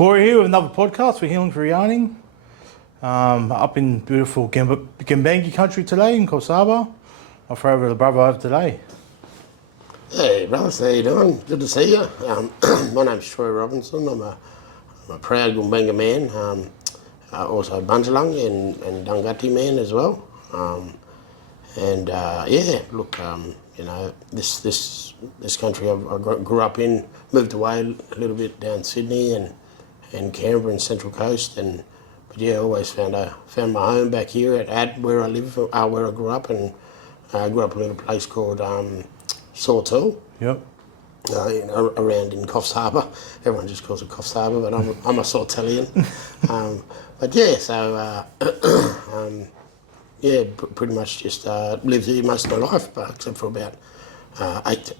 Corey here with another podcast for Healing for Yarning. Up in beautiful Gambangi country today in Kosaba. I'll throw over to the brother over today. Hey, brothers, how you doing? Good to see you. My name's Troy Robinson. I'm a proud Gumbanga man, also a Bunjalung and Dungati man as well. This country I grew up in, moved away a little bit down Sydney and Canberra and Central Coast, always found my home back here at where I live, where I grew up, and I grew up in a little place called Sawtell. Yep. Around in Coffs Harbour. Everyone just calls it Coffs Harbour, but I'm a Sawtellian. Pretty much just lived here most of my life, but except for about 8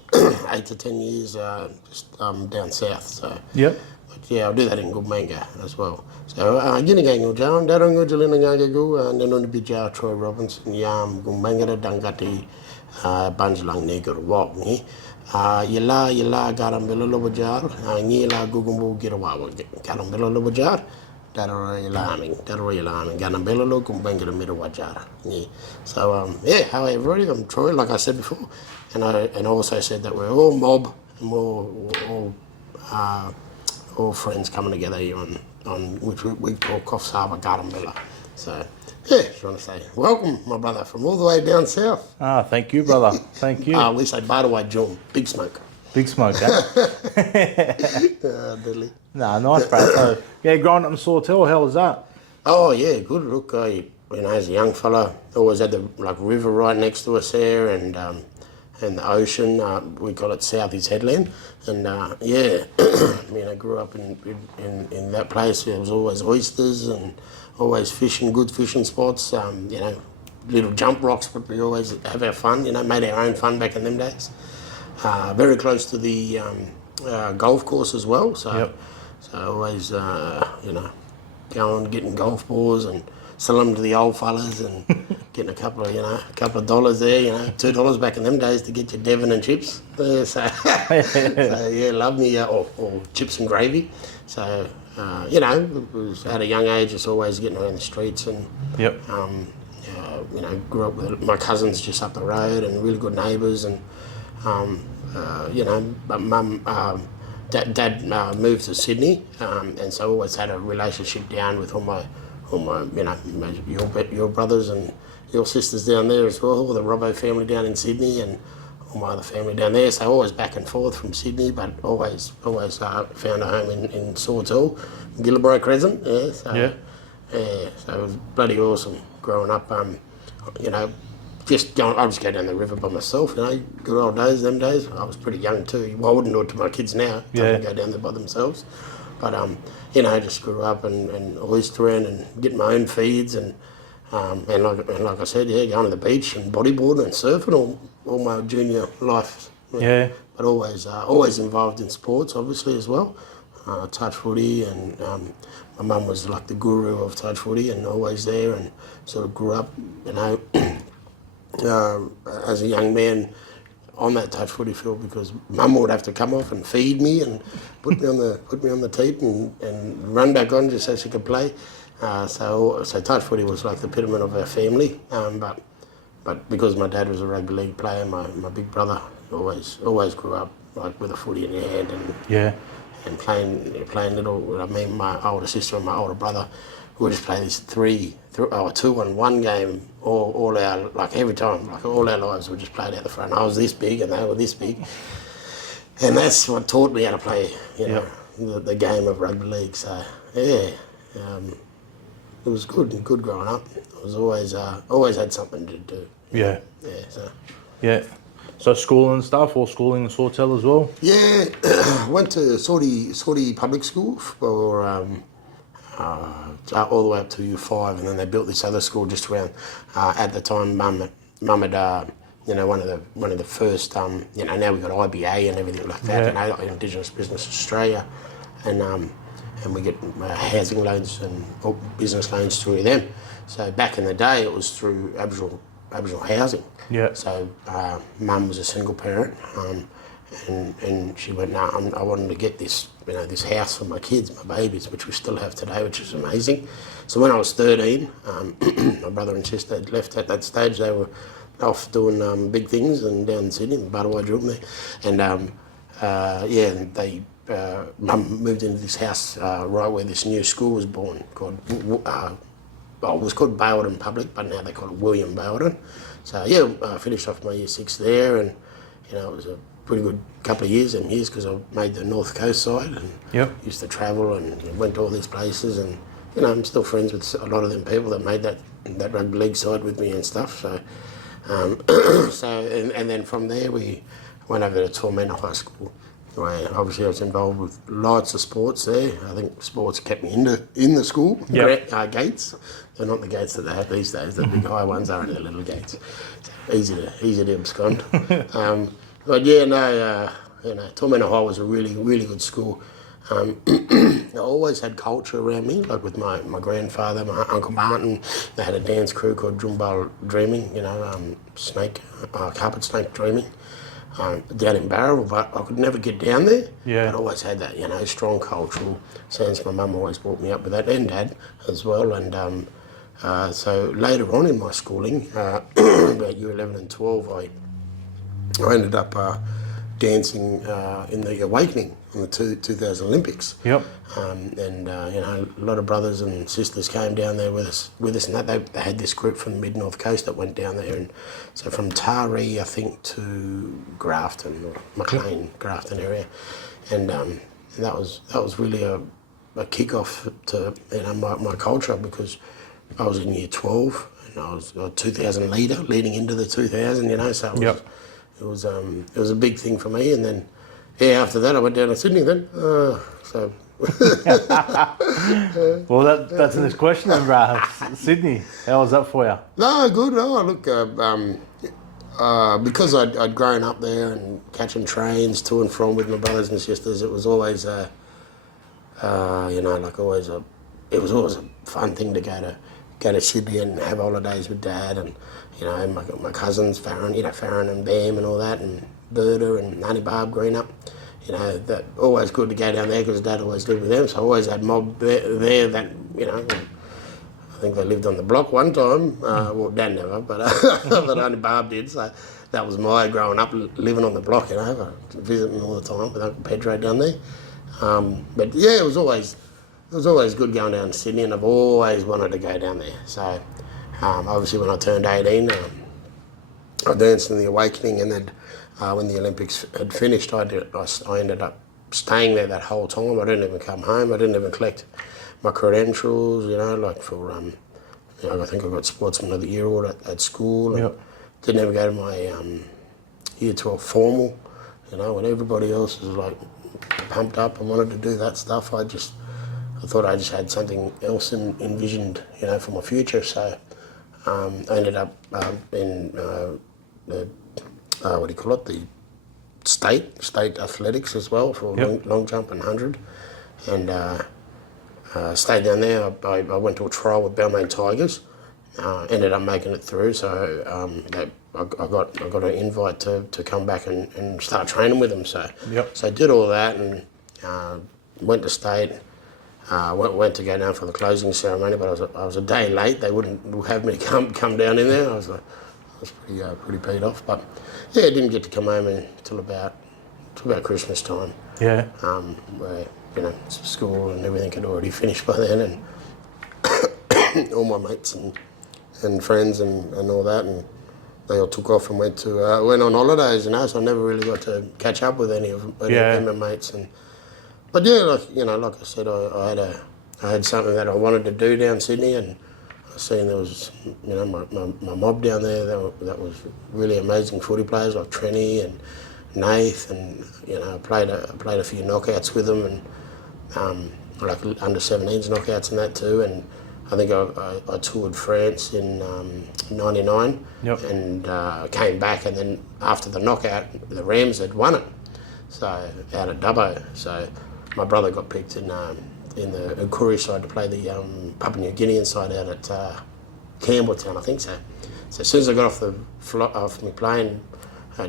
to 10 years just down south. So Yep. but I'll do that in Gumbanga as well. So Ginigang Ujam, Darungo Jalinangagagu, and then on the Bija Troy Robinson, Yam, Gumbanga, Dungati, Bunjalang Negur Walk. Yala Garambilla Lobajar, Nila Gugumbu Girawa, Garambilla Lobajar, Darroy Laming, Ganambella Gumbanga Midawajar. So, however, I'm Troy, like I said before, and I also said that we're all mob and we're all friends coming together here on which we call Coffs Harbour Garambilla. So, just want to say welcome, my brother, from all the way down south. Thank you, brother. Thank you. We say Bardawai June, Big Smoke. Big smoke, eh? Diddley. Nah, nice, bro. So, growing up in Sawtell, how was that? Oh, yeah, good. Look, as a young fella, always had the river right next to us there, and the ocean. We call it Southeast Headland, and grew up in that place. There was always oysters and always fishing, good fishing spots. Little jump rocks, but we always have our fun. Made our own fun back in them days. Very close to the golf course as well. So, Yep. so always going getting golf balls and selling them to the old fellas and getting a couple of dollars there. $2 back in them days to get your Devon and chips. Love me or chips and gravy. So it was at a young age. It's always getting around the streets and Yep. grew up with my cousins just up the road and really good neighbours and. But Dad moved to Sydney, and so always had a relationship down with all my your brothers and your sisters down there as well, all the Robbo family down in Sydney and all my other family down there. So always back and forth from Sydney, but always found a home in Sawtell, Gillibro Crescent. So it was bloody awesome growing up. I just go down the river by myself, good old days, them days. I was pretty young too. Well, I wouldn't do it to my kids now. Yeah. They go down there by themselves. But, just grew up and oystering and getting my own feeds and like I said, going to the beach and bodyboarding and surfing all my junior life. Yeah. But always involved in sports, obviously, as well. Touch footy and my mum was like the guru of touch footy and always there and sort of grew up, as a young man on that touch footy field because Mum would have to come off and feed me and put me on the teat and run back on just so she could play. So touch footy was like the epitome of our family. But because my dad was a rugby league player, my big brother always grew up like with a footy in your hand and playing little. My older sister and my older brother would just play this 2-on-1 game all our every time, all our lives we just played out the front. I was this big and they were this big, and that's what taught me how to play the game of rugby league. So it was good growing up. It was always had something to do. So school and stuff, or schooling in Sawtell as well? Yeah, went to Saudi Public School for all the way up to Year 5, and then they built this other school just around. At the time, Mum had one of the first. Now we've got IBA and everything like that. Like Indigenous Business Australia, and we get housing loans and business loans through them. So back in the day, it was through Aboriginal housing. Yeah. So Mum was a single parent, and she went, no, I wanted to get this, this house for my kids, my babies, which we still have today, which is amazing. So when I was 13, my brother and sister had left at that stage. They were off doing big things and down in Sydney, in Butterwide room there, and and they. Mum moved into this house right where this new school was born, called it was called Baildon Public, but now they call it William Baildon. So yeah, I finished off my year 6 there, and it was a pretty good couple of years because I made the North Coast side and used to travel and went to all these places, and I'm still friends with a lot of them people that made that rugby league side with me and stuff. So and then from there we went over to Tormenta High School, where obviously I was involved with lots of sports there. I think sports kept me in the school. Gates. They're not the gates that they have these days. The big high ones are the little gates. So easy to abscond. But yeah, Tormenta High was a really, really good school. I always had culture around me, like with my grandfather, my Uncle Martin. They had a dance crew called Drumbal Dreaming, carpet snake dreaming. Down in Barrel, but I could never get down there. Yeah. I always had that, strong cultural sense. My mum always brought me up with that, and Dad as well. And so later on in my schooling, about year 11 and 12, I ended up dancing in the Awakening in the 2000 Olympics. Yep. A lot of brothers and sisters came down there with us, and that they had this group from the mid-north coast that went down there, and so from Taree, I think, to Grafton or Maclean, Grafton area, and that was really a kick-off to my culture, because I was in year 12 and I was a 2000 leader leading into the 2000, so it was a big thing for me. And then after that I went down to Sydney then. So Well, that's the next question then, brah. Sydney, how was that for you? No, good. No, look, because I'd grown up there and catching trains to and from with my brothers and sisters, it was always it was always a fun thing to go to Sydney and have holidays with Dad, and my cousins, Farron and Bam and all that, and Berta and Auntie Barb Greenup. That always good to go down there because Dad always lived with them, so I always had mob there that, I think they lived on the block one time. Well, Dad never, but Auntie Barb did, so that was my growing up, living on the block, visiting all the time with Uncle Pedro down there. But yeah, it was always good going down to Sydney, and I've always wanted to go down there. So obviously when I turned 18, I danced in the Awakening, and then when the Olympics had finished, I ended up staying there that whole time. I didn't even come home. I didn't even collect my credentials, for, I think I got Sportsman of the Year award at school. And didn't ever go to my year 12 formal, when everybody else was like pumped up and wanted to do that stuff. I thought I just had something else envisioned, for my future. So I ended up in the state athletics as well for long jump and 100, and stayed down there. I went to a trial with Balmain Tigers, ended up making it through. So I got an invite to come back and start training with them. So I did all that and went to state. Went to go down for the closing ceremony, but I was a day late. They wouldn't have me come down in there. I was pretty peed off, but yeah, I didn't get to come home until about Christmas time. Yeah. Where school and everything had already finished by then, and all my mates and friends and all that, and they all took off and went on holidays, so I never really got to catch up with any of my mates. But yeah, like I said, I had something that I wanted to do down Sydney, and I seen there was, my mob down there that was really amazing footy players like Trenny and Nath, and I played a few knockouts with them, and like under 17s knockouts and that too. And I think I toured France in '99, and came back, and then after the knockout, the Rams had won it, so out at Dubbo. So my brother got picked in the Koori side to play the Papua New Guinean side out at Campbelltown, I think so. So as soon as I got off my plane,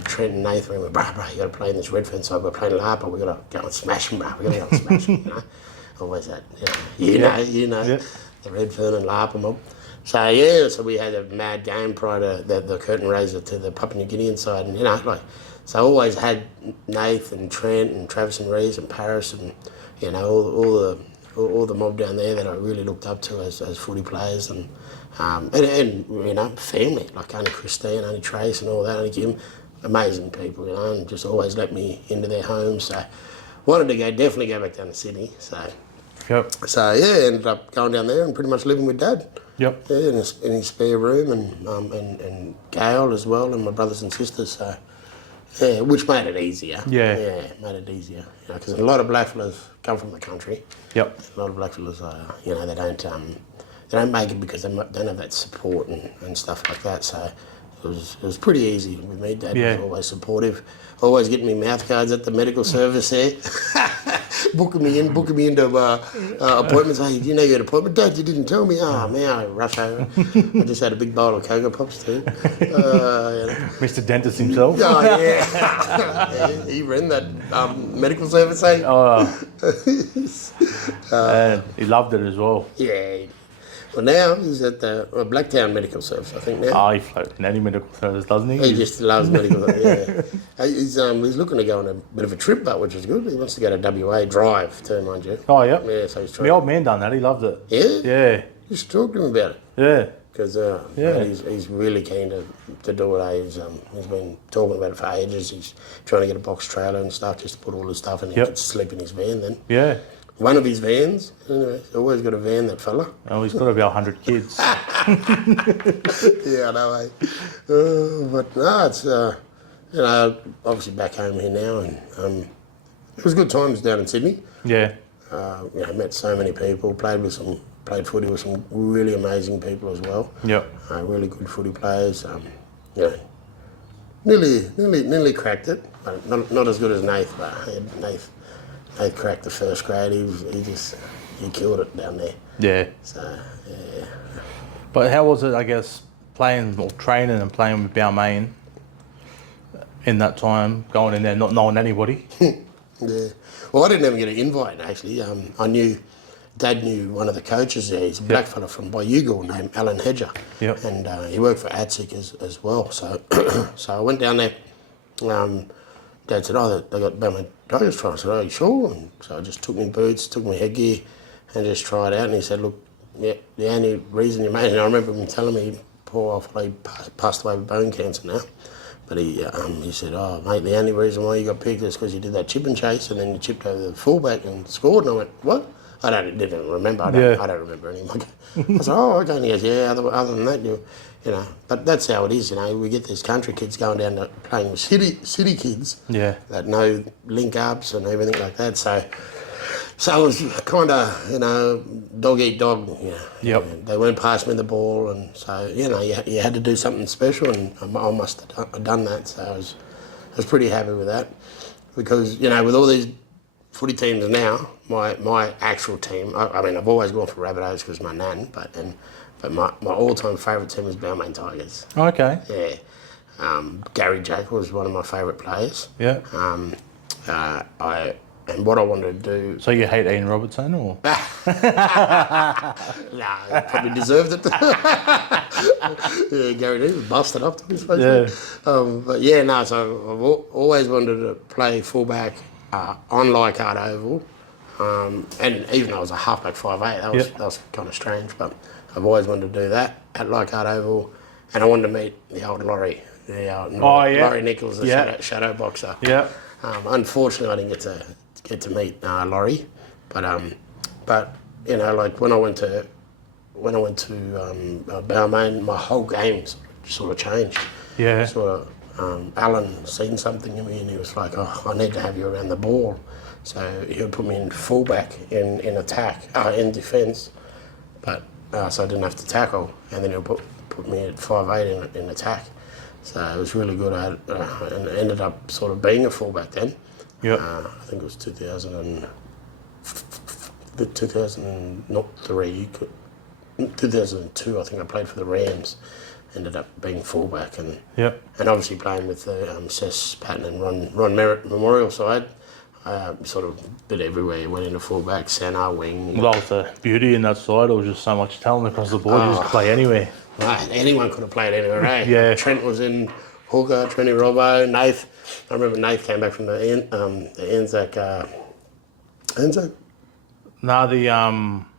Trent and Nathan went, bro, you got to play in this Redfern side. We're playing Lapa. We got to go and smash them, bro. We got to go and smash them. Always that. You know, the Redfern and Lapa mob. So so we had a mad game prior to the curtain raiser to the Papua New Guinean side, and so I always had Nath and Trent and Travis and Rees and Paris and all the mob down there that I really looked up to as footy players and family like Auntie Christine, Auntie Trace and all that, Auntie Kim, amazing people, and just always let me into their homes. So wanted to definitely go back down to Sydney. So ended up going down there and pretty much living with Dad. Yep. Yeah, in his spare room and Gail as well and my brothers and sisters. So which made it easier. Yeah, made it easier. Because a lot of blackfellas come from the country. Yep. A lot of blackfellas, they don't make it because they don't have that support and stuff like that. So it was pretty easy with me. Dad was always supportive, always getting me mouth guards at the medical service there, booking me into appointments. Hey, you know you had an appointment? Dad, you didn't tell me. Oh man, I rush over. I just had a big bowl of Cocoa Pops too. Mr. Dentist himself. Oh yeah, he ran that medical service. Eh? And he loved it as well. Yeah. Well, now he's at the Blacktown Medical Service, I think now. Oh, he floats in any medical service, doesn't he? He just loves medical. He's looking to go on a bit of a trip, but which is good. He wants to go to WA drive too, mind you. Oh, yeah. Yeah, so he's trying. My old man done that. He loved it. Yeah. Yeah. You should talk to him about it. Yeah. Because he's really keen to do it. He's been talking about it for ages. He's trying to get a box trailer and stuff just to put all his stuff in. He could sleep in his van then. Yeah. One of his vans, anyway, he's always got a van, that fella. Oh, he's got about 100 kids. Yeah, I know, eh? But no, it's, obviously back home here now, and it was good times down in Sydney. Yeah. Met so many people, played footy with some really amazing people as well. Yep. Really good footy players. Nearly cracked it, but not as good as Nath, but Nath cracked the first grade. He killed it down there. Yeah. So, yeah. But how was it, I guess, playing or training and playing with Balmain in that time, going in there not knowing anybody? Yeah. Well, I didn't even get an invite, actually. Dad knew one of the coaches there. He's a black fella from Bayugal named Alan Hedger. Yep. And he worked for ATSIC as well. So so I went down there. Dad said, they got Balmain Tigers trial. I said, you sure? And so I just took my boots, took my headgear, and just tried out. And he said, look, the only reason you made it, and I remember him telling me, poor old fella, he passed away with bone cancer now. But he said, mate, the only reason why you got picked is because you did that chip and chase, and then you chipped over the fullback and scored. And I went, what? I didn't remember. I don't remember anymore. I said, okay. And he goes, yeah, other than that, you know. But that's how it is, you know. We get these country kids going down to playing with city kids that know link-ups and everything like that. So it was kind of, dog eat dog. Yep. They weren't passing me the ball, and so, you had to do something special, and I must have done that. So I was pretty happy with that because, with all these footy teams now, my actual team, I've always gone for Rabbitohs because my nan, but my all-time favourite team is Balmain Tigers. Okay. Yeah. Gary Jake was one of my favourite players. Yeah. And what I wanted to do... So you hate Ian Robertson, or...? No, he probably deserved it. Yeah, Gary Jake was busted up to his face. Yeah. So I've always wanted to play fullback on Leichhardt Oval. And even though I was a halfback 5'8", that was kind of strange, but I've always wanted to do that at Leichhardt Oval, and I wanted to meet the old Laurie, Laurie Nichols, the shadow boxer. Yeah. Unfortunately, I didn't get to meet Laurie, but when I went to Balmain, my whole game sort of changed. Yeah. Alan seen something in me, and he was like, I need to have you around the ball. So he would put me in fullback in attack, in defence, but so I didn't have to tackle, and then he'll put me at 5'8" in attack. So it was really good. And ended up sort of being a fullback then. Yeah. I think it was 2003. 2002. I think I played for the Rams, ended up being fullback, and Yep. obviously playing with the Sess Patton and Ron Merritt Memorial side. Sort of bit everywhere. Went into fullback, centre, wing. Well, that was the beauty in that side. There was just so much talent across the board. You just play anywhere. Right, anyone could have played anywhere, eh? Yeah. Trent was in hooker, Trenny Robbo, Nath. I remember Nath came back from the Anzac. Anzac? Nah, the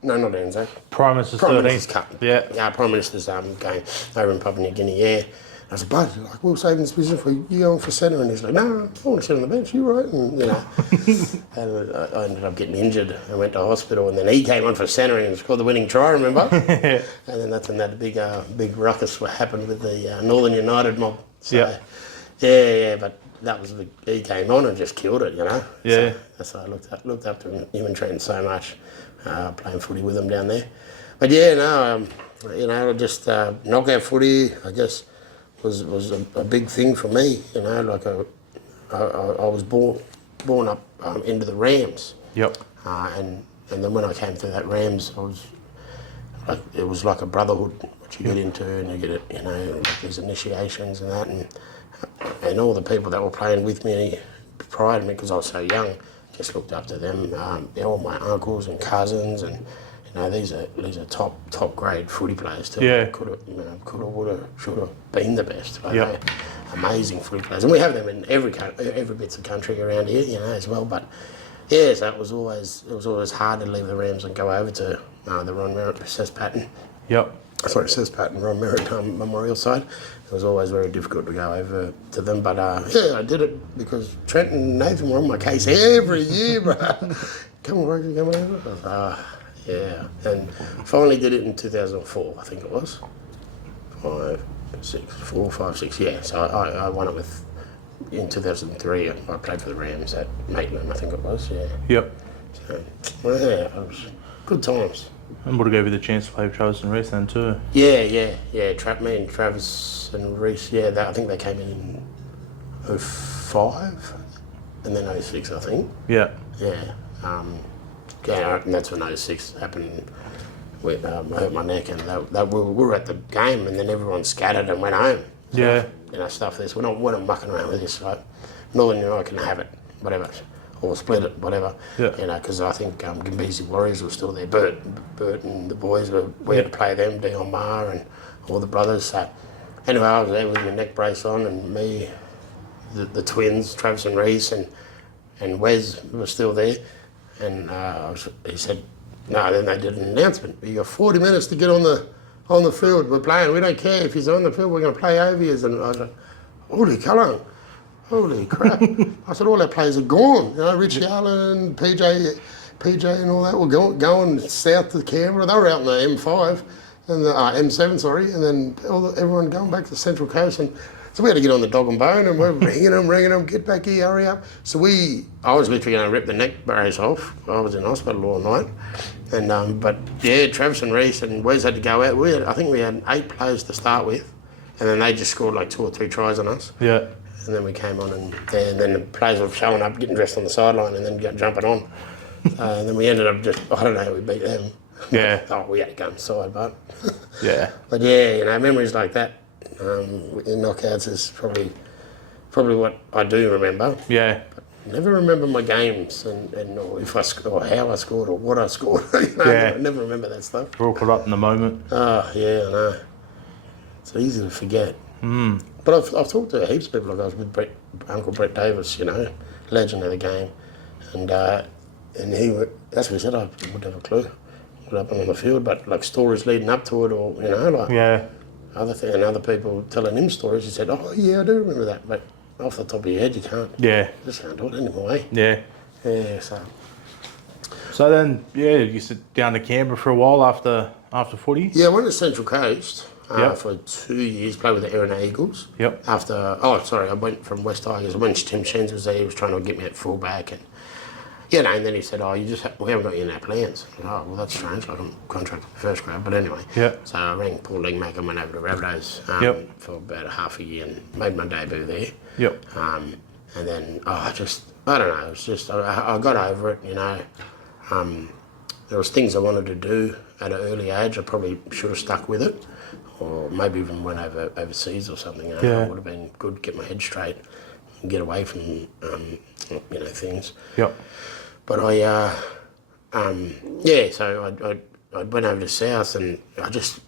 No, not Anzac. Prime Minister's Prime 13th. Minister's Cup. Yeah. Yeah, Prime Minister's game over in Papua New Guinea, yeah. I said, bud, like, we'll save this position for you going for centre. And he's like, no, I want to sit on the bench, you right? And, you know, and I ended up getting injured and went to hospital. And then he came on for centre and scored the winning try, remember? And then that's when that big ruckus happened with the Northern United mob. So, Yeah. Yeah, but that was he came on and just killed it, you know? Yeah. So that's why I looked up to him and Trent so much, playing footy with him down there. But yeah, no, you know, just knockout footy, I guess, was a big thing for me, you know, like I was born up into the Rams. Yep. And then when I came through that Rams, it was like a brotherhood, which you get into, and you get it, you know, like these initiations and that, and all the people that were playing with me prior to me, because I was so young, just looked up to them. All my uncles and cousins, and you know, these are top grade footy players too. Yeah. Could have, would have, should have been the best. Like, Yeah. they're amazing footy players, and we have them in every bits of country around here, you know, as well. But yeah, so it was always hard to leave the Rams and go over to the Ron Merritt, Sess Patton. Yep. Sorry, Sess Patton, Ron Merritt Memorial side. It was always very difficult to go over to them, but yeah, I did it because Trent and Nathan were on my case every year, bro. Come on, Roger, come over. I was, yeah, and finally did it in 2004, I think it was. 4, 5, 6, yeah. So I won it in 2003. I played for the Rams at Maitland, I think it was, yeah. Yep. So, well, yeah, it was good times. And would have gave you the chance to play with Travis and Reese then too. Yeah. Me and Travis and Reese, yeah, I think they came in 05 and then 06, I think. Yeah. Yeah. And that's when 06 happened. I hurt my neck, and we were at the game, and then everyone scattered and went home. So, Yeah. you know, stuff this. We're not mucking around with this, right? Northern United can have it, whatever, or split it, whatever. Yeah. You know, because I think Gimbizi Warriors were still there. Bert and the boys we had to play them, Dion Maher and all the brothers. So anyway, I was there with my neck brace on, and me, the twins, Travis and Reese, and Wes were still there. And he said, no, then they did an announcement. You got 40 minutes to get on the field. We're playing. We don't care if he's on the field. We're going to play over you. And I was like, holy Callum, holy crap. I said, all our players are gone. You know, Richie Allen, PJ and all that were going south to Canberra. They were out in the M5, and the M7, sorry. And then everyone going back to the Central Coast. And so we had to get on the dog and bone, and we're ringing them, get back here, hurry up. So I was literally going to rip the neck brace off. I was in hospital all night. And but yeah, Travis and Reese and Wes had to go out. I think we had 8 players to start with, and then they just scored like 2 or 3 tries on us. Yeah. And then we came on, and then the players were showing up, getting dressed on the sideline, and then jumping on. And then we ended up I don't know how we beat them. Yeah. Oh, we had to go inside, but Yeah. but yeah, you know, memories like that in knockouts is probably what I do remember. Yeah. Never remember my games and or if I or how I scored or what I scored. You know, Yeah. I never remember that stuff. We're all caught up in the moment. Oh yeah, I know. It's easy to forget. But I've talked to heaps of people. Like I was with Uncle Brett Davis, you know, legend of the game, and that's what he said. I wouldn't have a clue what happened on the field, but like stories leading up to it, or you know, like Yeah. other people telling him stories. He said, "Oh yeah, I do remember that," but off the top of your head, you can't. Yeah. Just can't do it anymore, eh? Yeah. Yeah, so. So then, yeah, you sit down to Canberra for a while after footy. Yeah, I went to Central Coast Yep. for 2 years, played with the Erina Eagles. Yep. I went from West Tigers. When Tim Shens was there, he was trying to get me at fullback. And, and then he said, oh, we haven't got you in our plans. I said, oh, well, that's strange. Like, I'm contracted for first grade. But anyway, Yep. so I rang Paul Lingmaker and went over to Rabbitohs Yep. for about half a year and made my debut there. Yep. And then, I don't know, it was just, I got over it, you know. There was things I wanted to do at an early age. I probably should have stuck with it. or maybe even went overseas or something. You know, Yeah. it would have been good to get my head straight and get away from things. Yep. But so I went over to South, and I just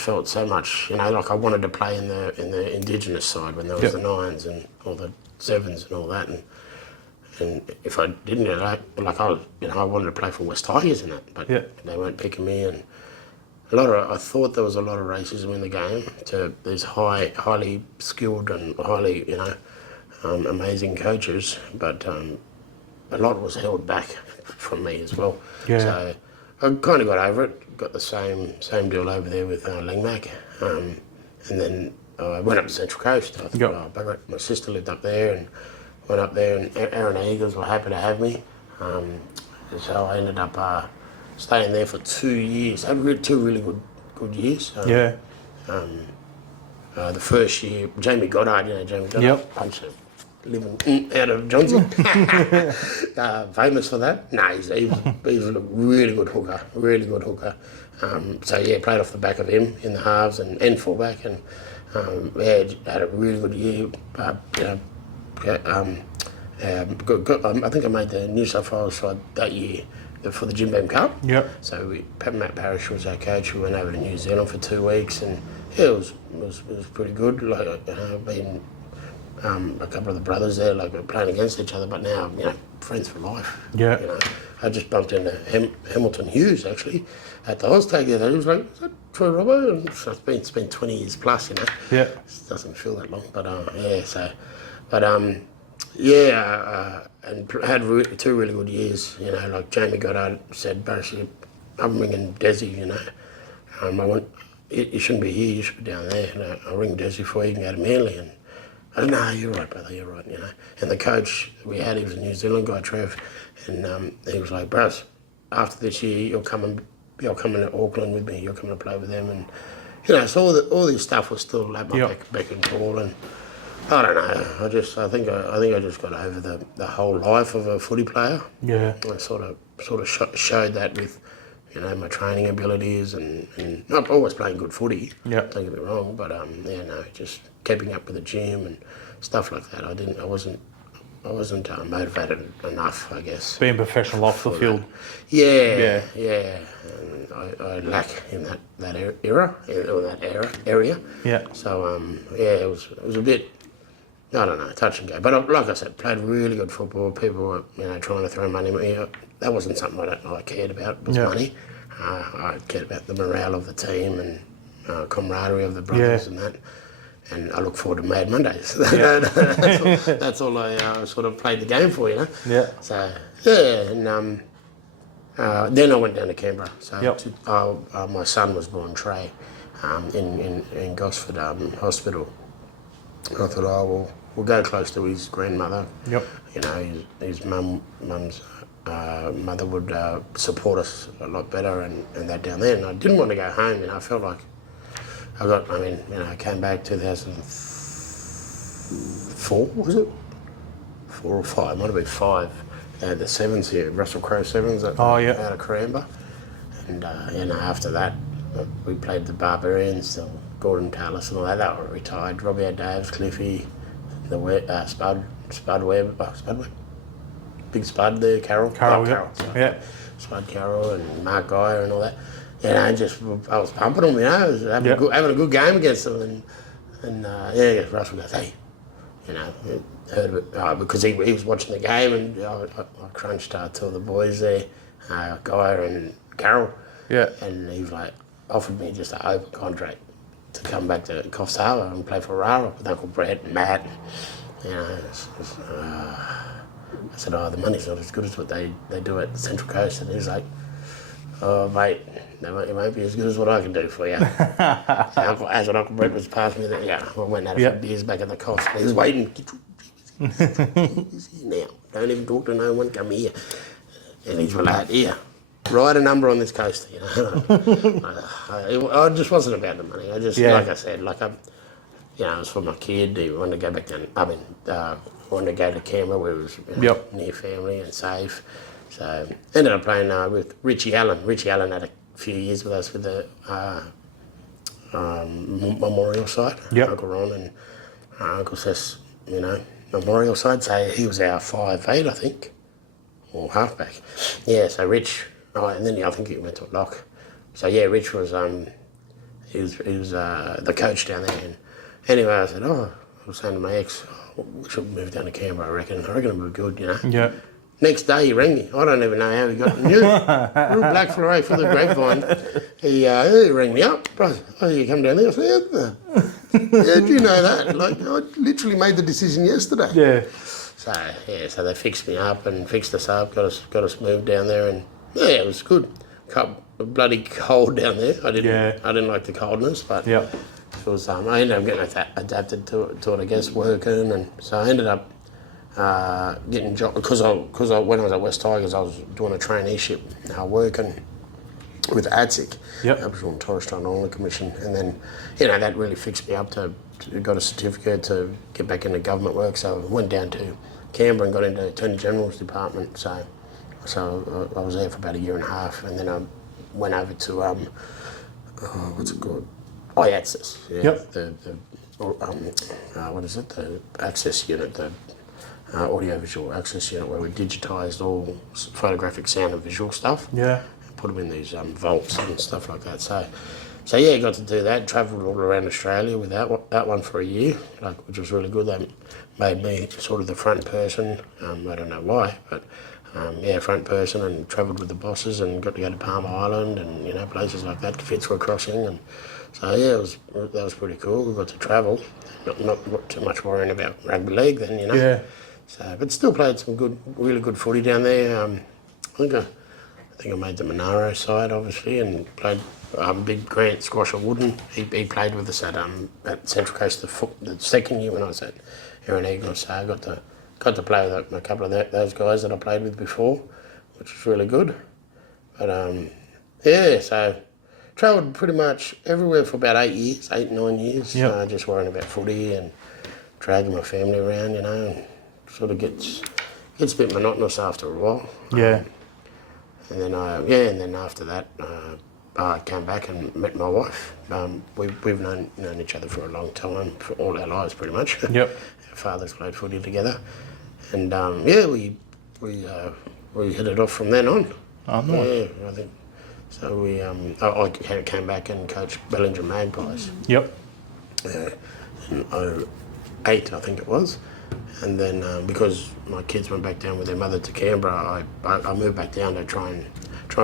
felt so much, like I wanted to play in the Indigenous side when there was Yep. the nines and all the sevens and all that, and if I didn't do that, like I wanted to play for West Tigers and that, but Yeah. they weren't picking me, and I thought there was a lot of racism in the game to these highly skilled and highly, amazing coaches, but a lot was held back from me as well. Yeah. So I kind of got over it. Got the same deal over there with Langmack, and then I went up to Central Coast. I thought, Yep. my sister lived up there, and went up there, and Aaron Eagles were happy to have me. So I ended up staying there for 2 years. I had two really good years. Yeah. The first year, Jamie Goddard, Jamie Goddard, Yep. punch it, living out of Johnson, famous for that. No, he was a really good hooker. So yeah, played off the back of him in the halves and fullback, and had a really good year. I think I made the New South Wales side that year for the Jim Beam Cup. Yep. So Matt Parrish was our coach. We went over to New Zealand for 2 weeks, and it was pretty good. Like been a couple of the brothers there, like we're playing against each other, but now friends for life. Yeah. I just bumped into Hamilton Hughes actually at the Oztag the other day. He was like, "Is that Troy Robbo?" And so it's been 20 years plus, Yeah. It doesn't feel that long, but and had two really good years. Like Jamie Goddard said, basically, I'm ringing Desi. I want you shouldn't be here. You should be down there. I'll ring Desi for you. You can go to Manly. And I don't know. You're right, brother. You're right. And the coach we had, he was a New Zealand guy, Trev, and he was like, "Bros, after this year, you'll come into Auckland with me. You'll come and play with them." And so all this stuff was still at my beck and call, and I don't know. I think I just got over the whole life of a footy player. Yeah. I sort of showed that with, my training abilities and not always playing good footy. Yeah. Don't get me wrong, but just keeping up with the gym and stuff like that. I wasn't motivated enough, I guess. Being professional off the field. Yeah. And I lack in that era or that area. Yeah. So it was a bit, I don't know, touch and go. But like I said, played really good football. People were trying to throw money at me. That wasn't something I cared about. Was money. I cared about the morale of the team and camaraderie of the brothers and that. And I look forward to Mad Mondays. Yeah. That's all I sort of played the game for, Yeah. So and then I went down to Canberra. So my son was born, Trey, in Gosford Hospital. And I thought, we'll go close to his grandmother. Yep. His mum's mother would support us a lot better and that down there. And I didn't want to go home. I felt like I came back 2004, was it? 4 or 5, might have been 5. They had the sevens here, Russell Crowe sevens out of Caramba. And after that, we played the Barbarians, the Gordon Tallis and all that. They were retired. Robbie Daves, Cliffy, Spud Webb, Big Spud there, Carroll. Carroll. Spud Carroll and Mark Geyer and all that. I was pumping them, I was having a good game against them. And Russell goes, "Hey," heard of it, because he was watching the game, and I crunched to the boys there, Geyer and Carroll. Yeah. And he was like, offered me just an open contract to come back to Coffs Harbour and play for Rara with Uncle Brett and Matt. I said, the money's not as good as what they do at Central Coast. And he's like, "Oh, mate, it won't be as good as what I can do for you." As Uncle Brett was passing me, I went and had a few beers back at the Coffs. He was waiting. He's here now. Don't even talk to no one. Come here. And he's like, "Here, write a number on this coaster." I just wasn't about the money. I just, like I said, it was for my kid. He wanted to go back down. Wanted to go to Canberra where it was near family and safe. So ended up playing with Richie Allen. Richie Allen had a few years with us with the memorial side. Yep. Uncle Ron and Uncle Seth's, memorial side. So he was our 5'8", I think, or halfback. Yeah, so Rich, and then I think he went to a lock. So yeah, Rich was he was the coach down there. And anyway, I said, I was saying to my ex, we should move down to Canberra. I reckon it'll be good, Yeah. Next day he rang me. I don't even know how he got the news. Little black fly for the grapevine. He rang me up. Bro, you come down there? I said, yeah, do you know that? Like, I literally made the decision yesterday. Yeah. So they fixed me up and fixed us up, got us moved down there, and yeah, it was good. Bloody cold down there. I didn't like the coldness, but Yeah. it was. I ended up getting adapted to it, I guess, working, and so I ended up getting job because when I was at West Tigers, I was doing a traineeship, working with ATSIC, Yep. Aboriginal and Torres Strait Islander Commission, and then that really fixed me up to got a certificate to get back into government work. So I went down to Canberra and got into Attorney General's department. So I was there for about a year and a half, and then I went over to what's it called? IATSIS. Yeah, Yep. What is it? The access unit, the audiovisual access unit, where we digitised all photographic, sound, and visual stuff. Yeah. Put them in these vaults and stuff like that. So yeah, got to do that. Travelled all around Australia with that one for a year, which was really good. That made me sort of the front person. I don't know why, but front person, and travelled with the bosses and got to go to Palm Island and places like that, Fitzroy Crossing, and so yeah, that was pretty cool. We got to travel, not too much worrying about rugby league then, Yeah. So, but still played some really good footy down there. I think I made the Monaro side, obviously, and played Big Grant Squasher Wooden. He played with us at Central Coast the second year when I was at Erin Eagles. So I got to play with a couple of those guys that I played with before, which was really good. But so travelled pretty much everywhere for about 9 years. Yep. Just worrying about footy and dragging my family around, and sort of gets a bit monotonous after a while. Yeah. And then after that, I came back and met my wife. We've known each other for a long time, for all our lives pretty much. Yep. Our fathers played footy together, and we hit it off from then on. Oh, nice. Yeah, I think so. I came back and coached Bellinger Magpies Yep. in 2008, I think it was. And then because my kids went back down with their mother to Canberra, I moved back down to try and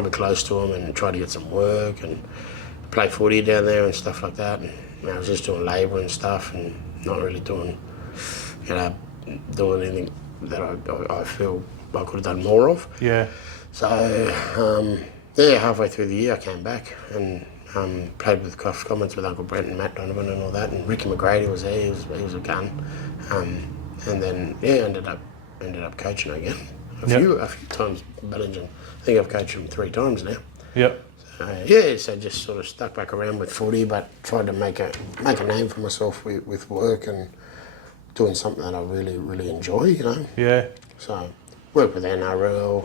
be close to them and try to get some work and play footy down there and stuff like that. And I was just doing labour and stuff and not really doing anything that I feel I could have done more of. Yeah. So halfway through the year I came back and played with Crofts Commons with Uncle Brent and Matt Donovan and all that, and Ricky McGrady was there. He was a gun. And then ended up coaching again a few times. Bellinger, I think I've coached him 3 times now. Yep. So just sort of stuck back around with footy, but tried to make a name for myself with work and doing something that I really, really enjoy, Yeah. So worked with NRL,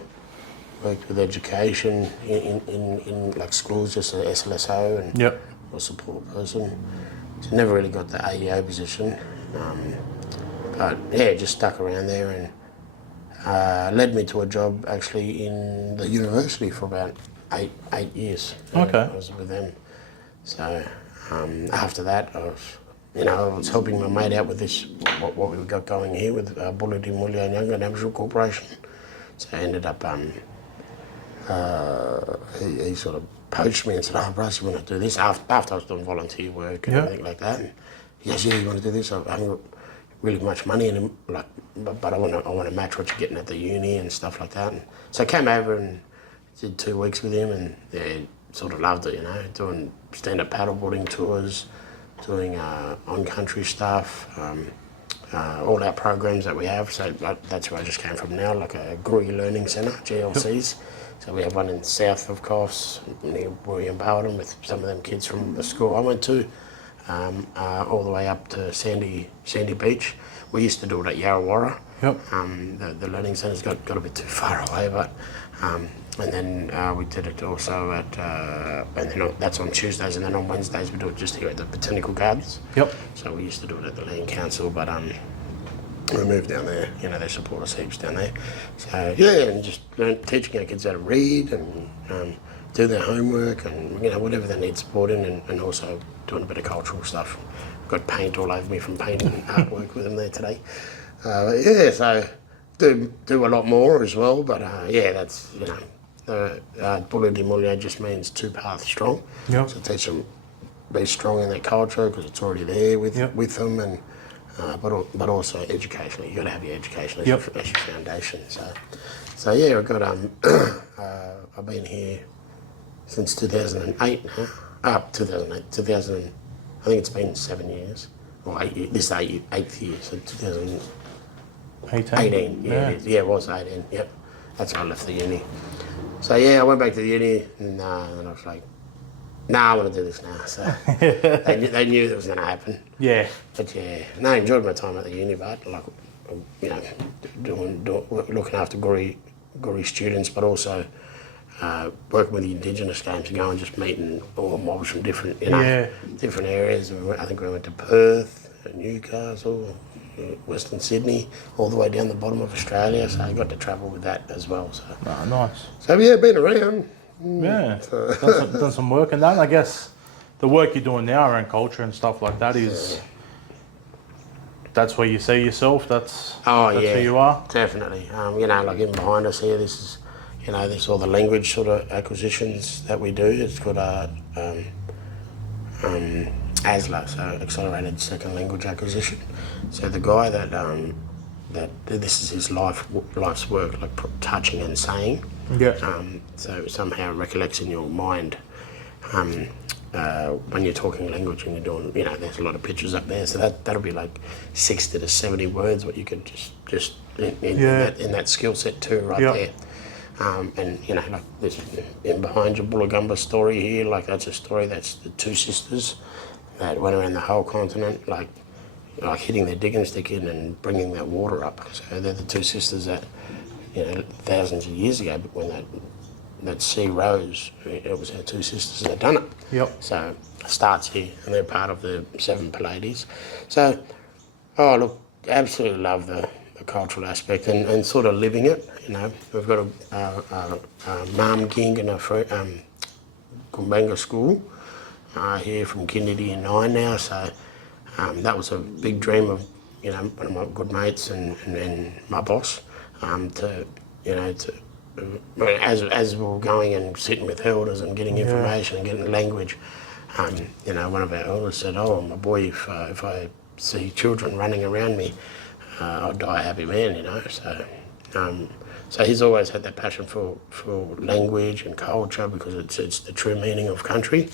worked with education in like schools, just an SLSO and Yep. a support person. So never really got the AEO position. But just stuck around there and led me to a job actually in the university for about eight years. Okay. I was with them. So after that, I was helping my mate out with this, what we've got going here with Bullard Mulya and Younger and Aboriginal Corporation. So I ended up, he sort of poached me and said, Bryce, you want to do this? After I was doing volunteer work and everything like that. And he goes, yeah, you want to do this? I haven't got really much money in him, but I want to match what you're getting at the uni and stuff like that. And so I came over and did 2 weeks with him, and sort of loved it, doing stand-up paddleboarding tours, doing on-country stuff, all our programs that we have. So that's where I just came from now, like a Grui Learning Centre, GLCs. So we have one in the south of Coffs, near William Bowden, with some of them kids from the school I went to. All the way up to Sandy Beach. we used to do it at Yarrawarra. Yep. The learning centre's got a bit too far away, but and then we did it also at and then that's on Tuesdays, and then on Wednesdays we do it just here at the Botanical Gardens. Yep. So we used to do it at the Land Council, but we moved down there. You know, they support us heaps down there. So yeah, and just teaching our kids how to read and do their homework, and you know, whatever they need support in, and also doing a bit of cultural stuff. Got paint all over me from painting artwork with them there today. Yeah, so do a lot more as well, but yeah, that's, you know, Bula de Mulia just means two paths strong. Yep. So teach them be strong in their culture because it's already there with them, and but also educationally, you got to have your education as, your foundation. So yeah, I've got I've been here since 2008 now. 2008, I think it's been 7 years, or 8 years. This is eighth year, so 2018. Yeah, it was 18. Yep, that's when I left the uni. So yeah, I went back to the uni, and then I was like, I want to do this now. So they knew that was going to happen. Yeah. But yeah, I enjoyed my time at the uni, but like, you know, looking after Gori students, but also working with the Indigenous games, going just meeting all mobs from different, you know, different areas. I think we went to Perth, Newcastle, Western Sydney, all the way down the bottom of Australia. So I got to travel with that as well. So Nice. So yeah, been around. Yeah, done some work in that. I guess the work you're doing now around culture and stuff like that is, that's where you see yourself. That's who you are. Definitely. You know, like in behind us here, this is, you know, this all the language sort of acquisitions that we do. It's called ASLA, so Accelerated Second Language Acquisition. So the guy that this is his life's work, like touching and saying. Yeah. So somehow it recollects in your mind when you're talking language and you're doing, you know, there's a lot of pictures up there. So that'll be like 60 to 70 words, what you could just in that skill set too, right there. And you know, like this in behind your Bullagumba story here, like that's a story that's the two sisters that went around the whole continent, like hitting their digging stick in and bringing that water up. So they're the two sisters that, you know, thousands of years ago, but when that sea rose, it was our two sisters that done it. Yep. So it starts here, and they're part of the Seven Pleiades. So, look, absolutely love the cultural aspect and sort of living it. You know, we've got a Mam Ging and a Kumbanga school here from kinder to year 9 now. So that was a big dream of, you know, one of my good mates and my boss to, you know, as we were going and sitting with elders and getting information and getting language, you know, one of our elders said, my boy, if I see children running around me, I'll die a happy man, you know. So he's always had that passion for language and culture because it's the true meaning of country.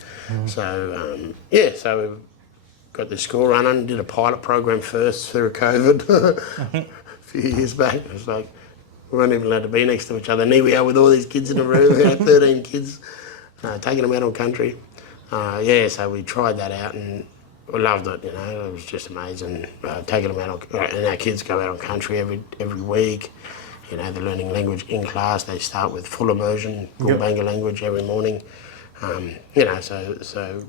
So so we've got the school running, did a pilot program first through COVID a few years back. It was like, we weren't even allowed to be next to each other. And here we are with all these kids in a room. We had 13 kids, taking them out on country. So we tried that out and we loved it, you know. It was just amazing. Taking them out on, and our kids go out on country every week. You know, they're learning language in class. They start with full immersion, Kumbanga language every morning. You know, so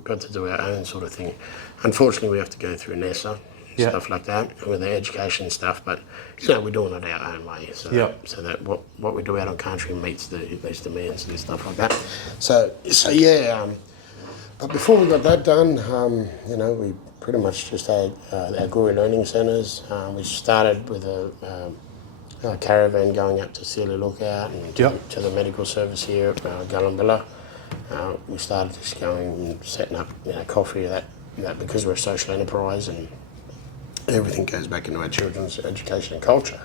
got to do our own sort of thing. Unfortunately, we have to go through NESA and stuff like that with the education stuff, but you know, we're doing it our own way. So that what we do out on country meets these demands and stuff like that. So yeah. But before we got that done, you know, we pretty much just had our Guru Learning Centres. We started with a caravan going up to Sealy Lookout and to the medical service here at Gullambilla. We started just going and setting up, you know, coffee that because we're a social enterprise and everything goes back into our children's education and culture.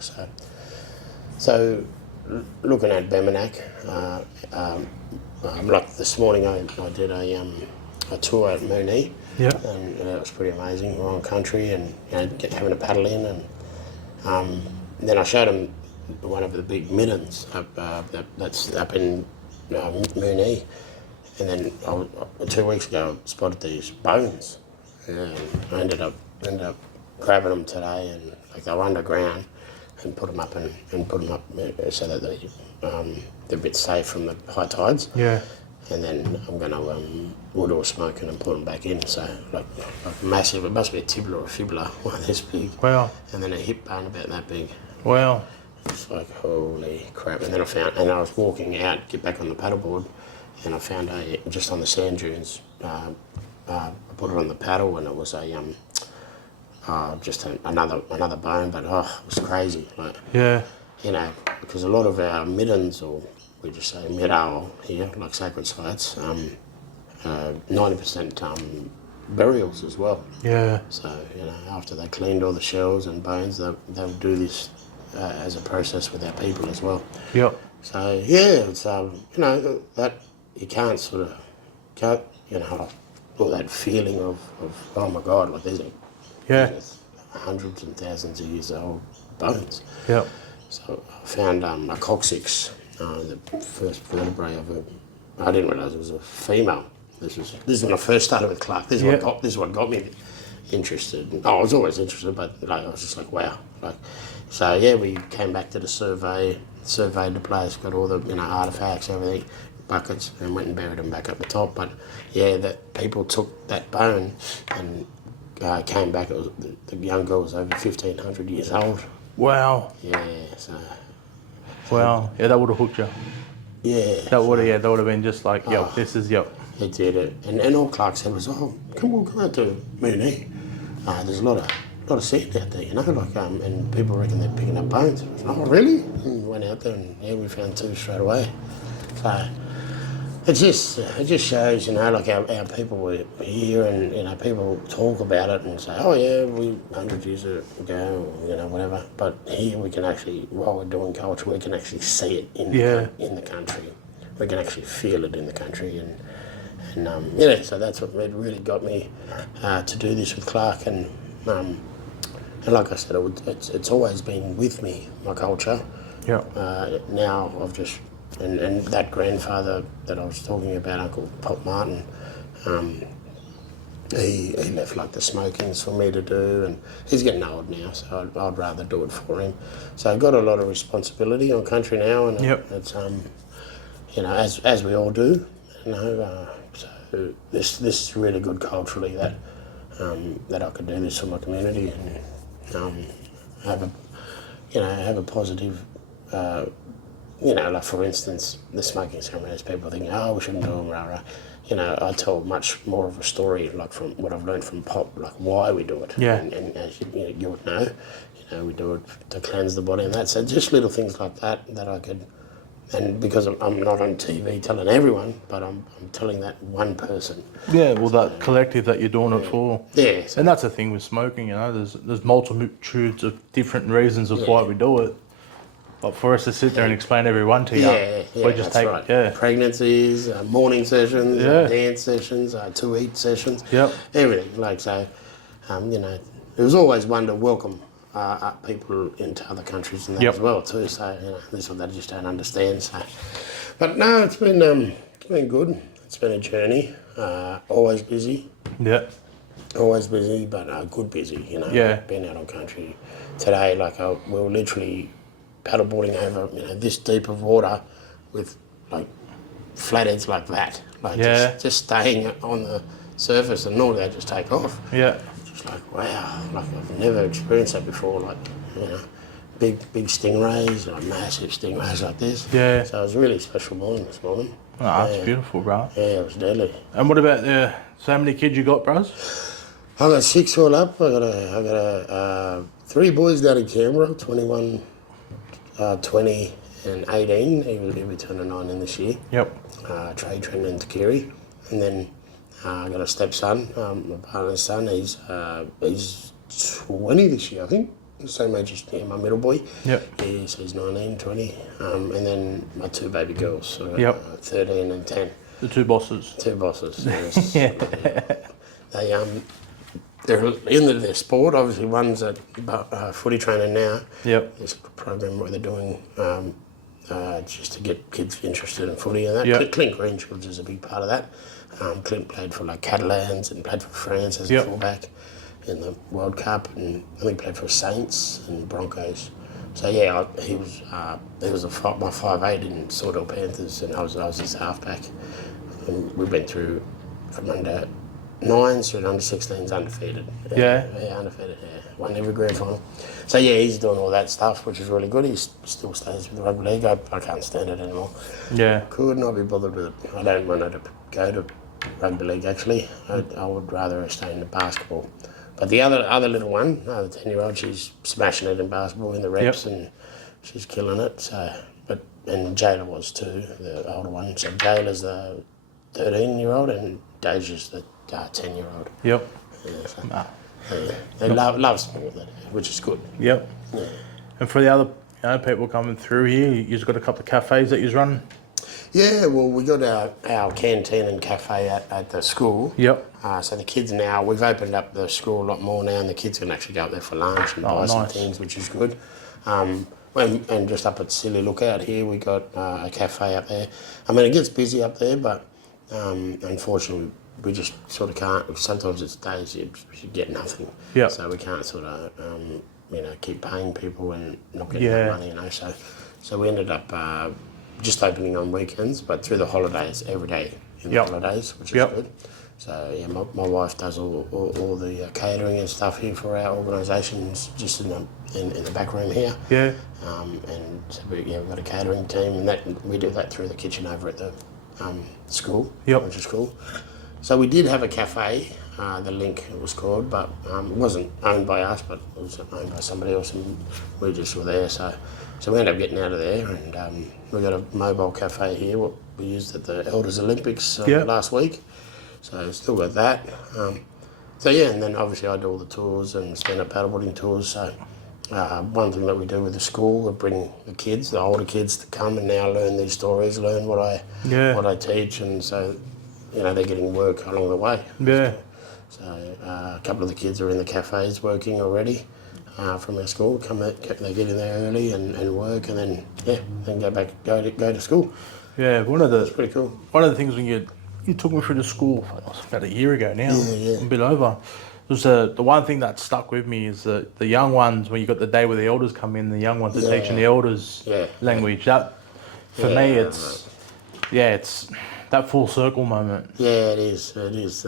So looking at Bamanak, like this morning I did a tour at Moonee, and it was pretty amazing. We're on country and, you know, having a paddle in, and then I showed them one of the big middens that's up in Moonee, and then 2 weeks ago I spotted these bones. I ended up grabbing them today like they were underground, and put them up so that they're a bit safe from the high tides. Yeah. And then I'm going to wood or smoke and put them back in. So like massive, it must be a tibia or a fibula, one this big. Wow. And then a hip bone about that big. Wow. It's like, holy crap. And then I was walking out, get back on the paddleboard, and I found just on the sand dunes, I put it on the paddle, and it was just another bone, but it was crazy. Like, Yeah. you know, because a lot of our middens, or we just say meadow here, like sacred sites, 90% burials as well. Yeah. So, you know, after they cleaned all the shells and bones, they'll do this as a process with our people as well. Yep. So, yeah, it's, you know, that you can't you know, all that feeling of oh my God, like there's hundreds and thousands of years old bones. Yep. So I found a coccyx, the first vertebrae of I didn't realise it was a female. This is when I first started with Clark. This is what got me interested. I was always interested, but like I was just like, wow. Like, so yeah, we came back to the surveyed the place, got all the artifacts, everything, buckets, and went and buried them back up the top. But yeah, that people took that bone and came back. It was, the young girl was over 1,500 years old. Wow. Yeah, so. Wow. Yeah, that would have hooked you. Yeah. That would have been just like, this is It did it, and all Clark said was, come out to Moonee. There's a lot of sand out there, like, and people reckon they're picking up bones. I was, really? And went out there, and yeah, we found 2 straight away. So it just shows, like our people were here, and people talk about it and say, oh yeah, we 100 years ago, whatever. But here we can actually, while we're doing culture, we can actually see it in the country. We can actually feel it in the country, and so that's what really got me to do this with Clark, and like I said, it's always been with me, my culture. Yeah. Now I've just and that grandfather that I was talking about, Uncle Pop Martin, he left like the smokings for me to do, and he's getting old now, so I'd rather do it for him. So I've got a lot of responsibility on country now, and it's as we all do, so this is really good culturally that I could do this for my community and have a positive. Like for instance, the smoking ceremonies, people think, we shouldn't do them, rah, rah. I tell much more of a story, like from what I've learned from Pop, like why we do it. Yeah. And as you would know, we do it to cleanse the body and that. So just little things like that I could, and because I'm not on TV telling everyone, but I'm telling that one person. Yeah, well, that collective that you're doing it for. Yeah. And that's the thing with smoking, there's multitudes of different reasons of why we do it. But for us to sit there and explain every one to you, we just take right. Pregnancies, morning sessions, dance sessions, to eat sessions, everything. Like so, it was always one to welcome people into other countries and that as well too. So this is what they just don't understand. So, but no, it's been good. It's been a journey. Always busy. Yeah. Always busy, but good busy. Being out on country today, like we were literally paddleboarding over this deep of water with like flatheads like that, like just staying on the surface, and normally they just take off. Just like wow, like I've never experienced that before. Like big stingrays, like massive stingrays like this. So it was a really special morning this morning. Oh, that's beautiful, bro. Yeah, it was deadly. And what about so how many kids you got, bros? I got 6 all up. I got 3 boys down in Canberra, 21. 20 and 18, he'll be turning 19 this year. Trade training in Takiri. And then I got a stepson, my partner's son, he's 20 this year, I think. The same age as my middle boy. So he's 19, 20. And then my 2 baby girls, 13 and 10. The 2 bosses. 2 bosses. They're into their sport. Obviously, one's at footy training now. There's a program where they're doing just to get kids interested in footy and that. Clint Greenshields is a big part of that. Clint played for like Catalans and played for France as a fullback. in the World Cup, and I think he played for Saints and Broncos. So yeah, he was my 5'8" in Sawdell Panthers, and I was his halfback. And we went through from under 9s through under 16s undefeated. Yeah, undefeated. Yeah, won every grand final. So yeah, he's doing all that stuff, which is really good. He still stays with the rugby league. I can't stand it anymore. yeah, Could not be bothered with it. I don't want to go to rugby league actually. I would rather stay in the basketball. But the other little one, the 10-year-old, she's smashing it in basketball in the reps, and she's killing it. So, and Jayla was too, the older one. So Jayla's the 13-year-old, and Deja's the 10-year-old. Yep. Yeah, so, they love sport, which is good. Yep. Yeah. And for the other people coming through here, you've got a couple of cafes that you run. Yeah, well, we got our canteen and cafe at the school. Yep. So the kids now, we've opened up the school a lot more now, and the kids can actually go up there for lunch and buy some things, which is good. And just up at Silly Lookout here, we got a cafe up there. I mean, it gets busy up there, but unfortunately, we just sort of can't. Sometimes it's days you get nothing. Yeah. So we can't sort of, keep paying people and not getting that money, So we ended up just opening on weekends, but through the holidays, every day in the holidays, which is good. So yeah, my wife does all the catering and stuff here for our organisations, just in the back room here. Yeah. And so we've got a catering team, and we do that through the kitchen over at the school, which is cool. So we did have a cafe, the Link it was called, but it wasn't owned by us, but it was owned by somebody else, and we just were there. So we ended up getting out of there, and we got a mobile cafe here, what we used at the Elders Olympics last week. So still got that. And then obviously I do all the tours and stand-up paddleboarding tours. So one thing that we do with the school, we bring the kids, the older kids, to come and now learn these stories, learn what I teach, and so they're getting work along the way. Yeah. So a couple of the kids are in the cafes working already from our school. They get in there early and work, and then go to school. Yeah, It's pretty cool. One of the things when you took me through the school about a year ago now, a bit over. Was the one thing that stuck with me is the young ones, when you got the day where the elders come in, the young ones are teaching the elders language. That for me, it's that full circle moment. Yeah, it is. It is.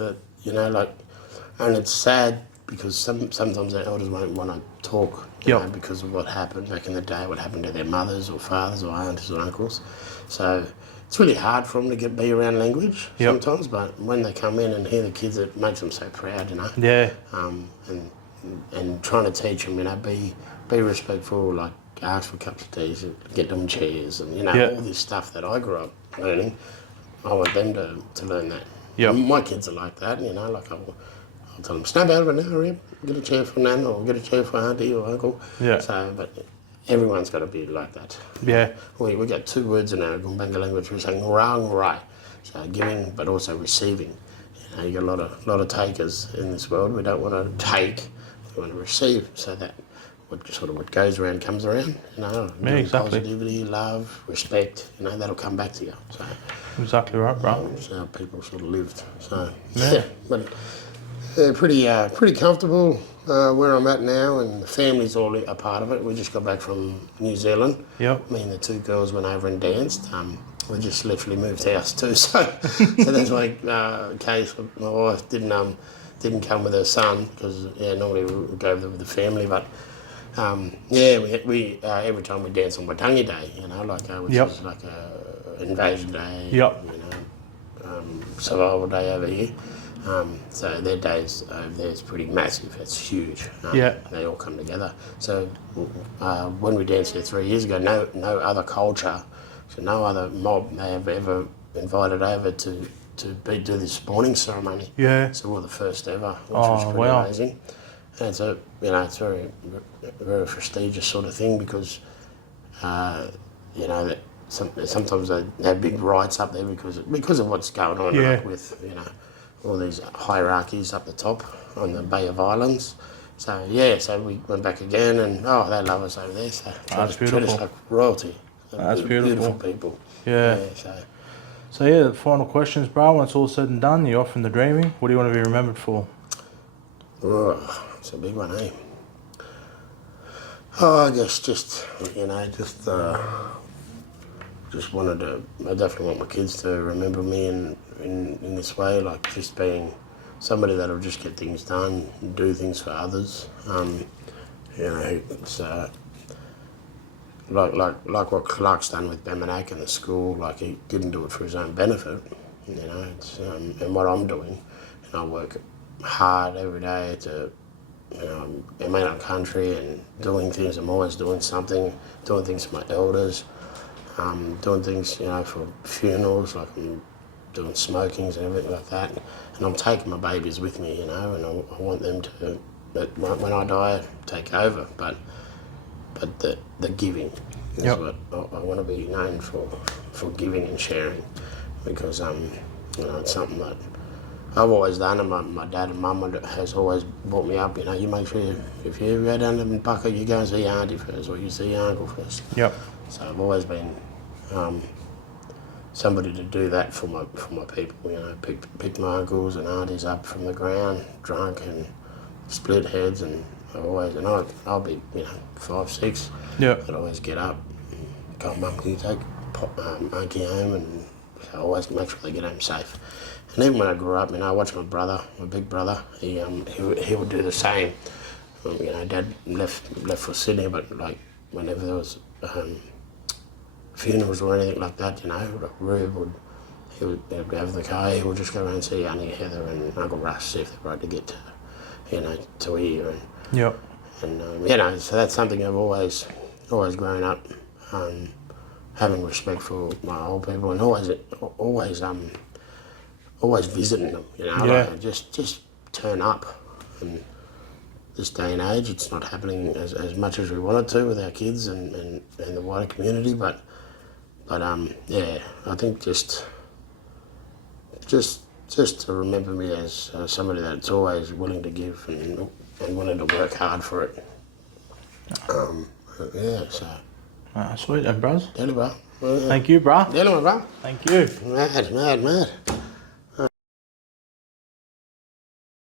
And it's sad because sometimes the elders won't want to talk, because of what happened back in the day, what happened to their mothers or fathers or aunties or uncles. So it's really hard for them to be around language sometimes, but when they come in and hear the kids, it makes them so proud, Yeah. And trying to teach them, be respectful, like ask for cups of tea, get them chairs, and all this stuff that I grew up learning. I want them to learn that. Yeah. My kids are like that, like I'll tell them, snap out of it now, hurry up, get a chair for Nan, or get a chair for Auntie or Uncle. Yeah. So, but everyone's got to be like that. Yeah. We got 2 words in our Gumbaynggirr language. We're saying rang rai, so giving but also receiving. You got a lot of takers in this world. We don't want to take, we want to receive. So that what goes around comes around. Exactly. Positivity, love, respect. That'll come back to you. So exactly right, bro. That's how people sort of lived. So but pretty comfortable where I'm at now, and the family's all a part of it. We just got back from New Zealand. Yep. Me and the 2 girls went over and danced. We just literally moved house too, so that's my case. My wife didn't come with her son because normally we go over with the family, but we every time we dance on Waitangi Day, which is like a invasion day. Yep. Survival day over here. So their days over there is pretty massive. It's huge. They all come together. So when we danced there 3 years ago, no other culture, so no other mob they have ever invited over to do this spawning ceremony. Yeah. So we're the first ever, which was pretty amazing. And it's it's very, very prestigious sort of thing because, that sometimes they have big rights up there because of what's going on with, all these hierarchies up the top on the Bay of Islands. So we went back again, and they love us over there. So that's beautiful. Treat us like royalty. That's beautiful. People. Yeah. So the final questions, bro. When it's all said and done, you're off into dreaming. What do you want to be remembered for? Oh, it's a big one, eh? Oh, I guess just wanted to. I definitely want my kids to remember me in this way, like just being somebody that'll just get things done, and do things for others. It's like what Clark's done with Bamanak and the school. Like he didn't do it for his own benefit, It's and what I'm doing, and I work hard every day to. I'm out in country and doing things. I'm always doing something, doing things for my elders, doing things, for funerals, like I'm doing smokings and everything like that. And I'm taking my babies with me, and I want them to, when I die, take over. But the giving is what I want to be known for giving and sharing, because it's something that I've always done, and my dad and mum has always brought me up. You make sure if you ever go down to Bucka, you go and see your auntie first, or you see your uncle first. Yep. So I've always been somebody to do that for my people. Pick my uncles and aunties up from the ground, drunk and split heads, and I'll be 5, 6. Yeah. I'd always get up, and go, Mum, can you take Unky home? And I always make sure they get home safe. And even when I grew up, I watched my big brother. He would do the same. Dad left for Sydney, but like whenever there was funerals or anything like that, Rube he would have the car. He would just go around and see Auntie Heather and Uncle Russ, see if they're right to get to here. And Yep. and so that's something I've always grown up having respect for my old people, and always visiting them, like just turn up. And this day and age, it's not happening as much as we want it to with our kids and the wider community, but I think just to remember me as somebody that's always willing to give and willing to work hard for it. So. Sweet, and bros. Daily, bro. Thank you, bro. Daily, bro. Thank you. Mad.